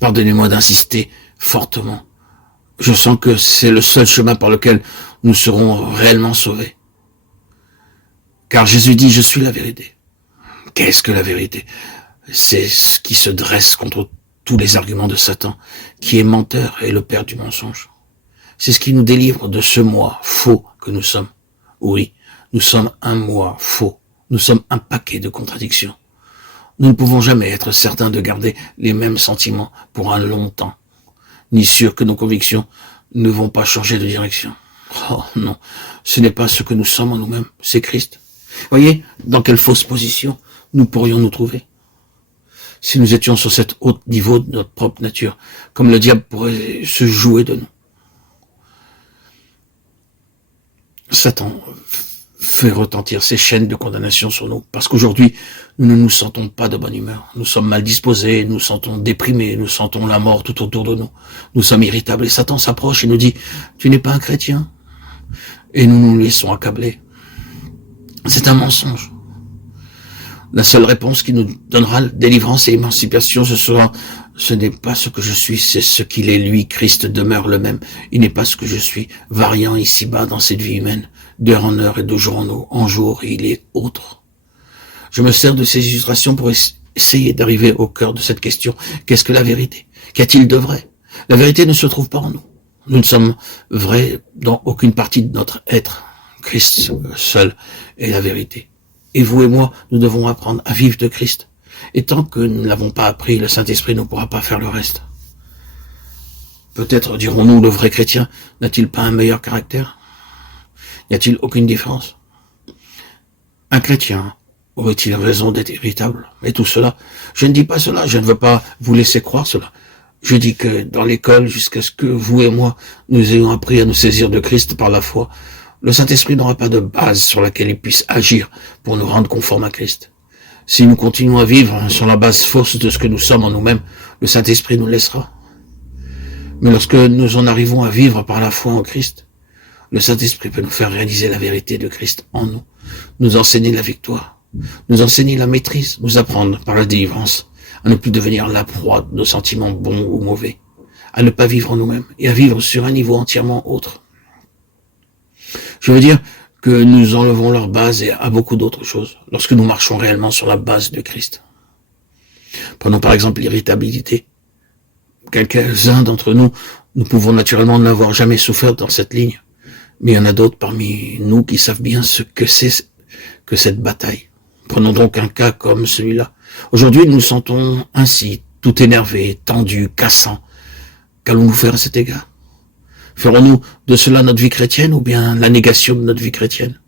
Pardonnez-moi d'insister fortement. Je sens que c'est le seul chemin par lequel nous serons réellement sauvés. Car Jésus dit, je suis la vérité. Qu'est-ce que la vérité? C'est ce qui se dresse contre tous les arguments de Satan, qui est menteur et le père du mensonge. C'est ce qui nous délivre de ce moi faux que nous sommes. Oui, nous sommes un moi faux. Nous sommes un paquet de contradictions. Nous ne pouvons jamais être certains de garder les mêmes sentiments pour un long temps, ni sûrs que nos convictions ne vont pas changer de direction. Oh non, ce n'est pas ce que nous sommes en nous-mêmes, c'est Christ. Voyez, dans quelle fausse position nous pourrions nous trouver si nous étions sur cet haut niveau de notre propre nature, comme le diable pourrait se jouer de nous. Satan fait retentir ses chaînes de condamnation sur nous, parce qu'aujourd'hui, nous ne nous sentons pas de bonne humeur. Nous sommes mal disposés, nous sentons déprimés, nous sentons la mort tout autour de nous. Nous sommes irritables et Satan s'approche et nous dit « Tu n'es pas un chrétien ?» Et nous nous laissons accabler. C'est un mensonge. La seule réponse qui nous donnera délivrance et émancipation, ce n'est pas ce que je suis, c'est ce qu'il est lui. Christ demeure le même. Il n'est pas ce que je suis, variant ici-bas dans cette vie humaine, d'heure en heure et de jour en jour, il est autre. Je me sers de ces illustrations pour essayer d'arriver au cœur de cette question. Qu'est-ce que la vérité? Qu'y a-t-il de vrai? La vérité ne se trouve pas en nous. Nous ne sommes vrais dans aucune partie de notre être. Christ seul est la vérité. Et vous et moi, nous devons apprendre à vivre de Christ. Et tant que nous ne l'avons pas appris, le Saint-Esprit ne pourra pas faire le reste. Peut-être dirons-nous, le vrai chrétien n'a-t-il pas un meilleur caractère? N'y a-t-il aucune différence? Un chrétien aurait-il raison d'être irritable? Mais tout cela, je ne dis pas cela, je ne veux pas vous laisser croire cela. Je dis que dans l'école, jusqu'à ce que vous et moi, nous ayons appris à nous saisir de Christ par la foi, le Saint-Esprit n'aura pas de base sur laquelle il puisse agir pour nous rendre conformes à Christ. Si nous continuons à vivre sur la base fausse de ce que nous sommes en nous-mêmes, le Saint-Esprit nous laissera. Mais lorsque nous en arrivons à vivre par la foi en Christ, le Saint-Esprit peut nous faire réaliser la vérité de Christ en nous, nous enseigner la victoire, nous enseigner la maîtrise, nous apprendre par la délivrance à ne plus devenir la proie de nos sentiments bons ou mauvais, à ne pas vivre en nous-mêmes et à vivre sur un niveau entièrement autre. Je veux dire que nous enlevons leur base et à beaucoup d'autres choses lorsque nous marchons réellement sur la base de Christ. Prenons par exemple l'irritabilité. Quelques-uns d'entre nous, nous pouvons naturellement n'avoir jamais souffert dans cette ligne, mais il y en a d'autres parmi nous qui savent bien ce que c'est que cette bataille. Prenons donc un cas comme celui-là. Aujourd'hui, nous nous sentons ainsi, tout énervés, tendus, cassants. Qu'allons-nous faire à cet égard? Ferons-nous de cela notre vie chrétienne ou bien la négation de notre vie chrétienne?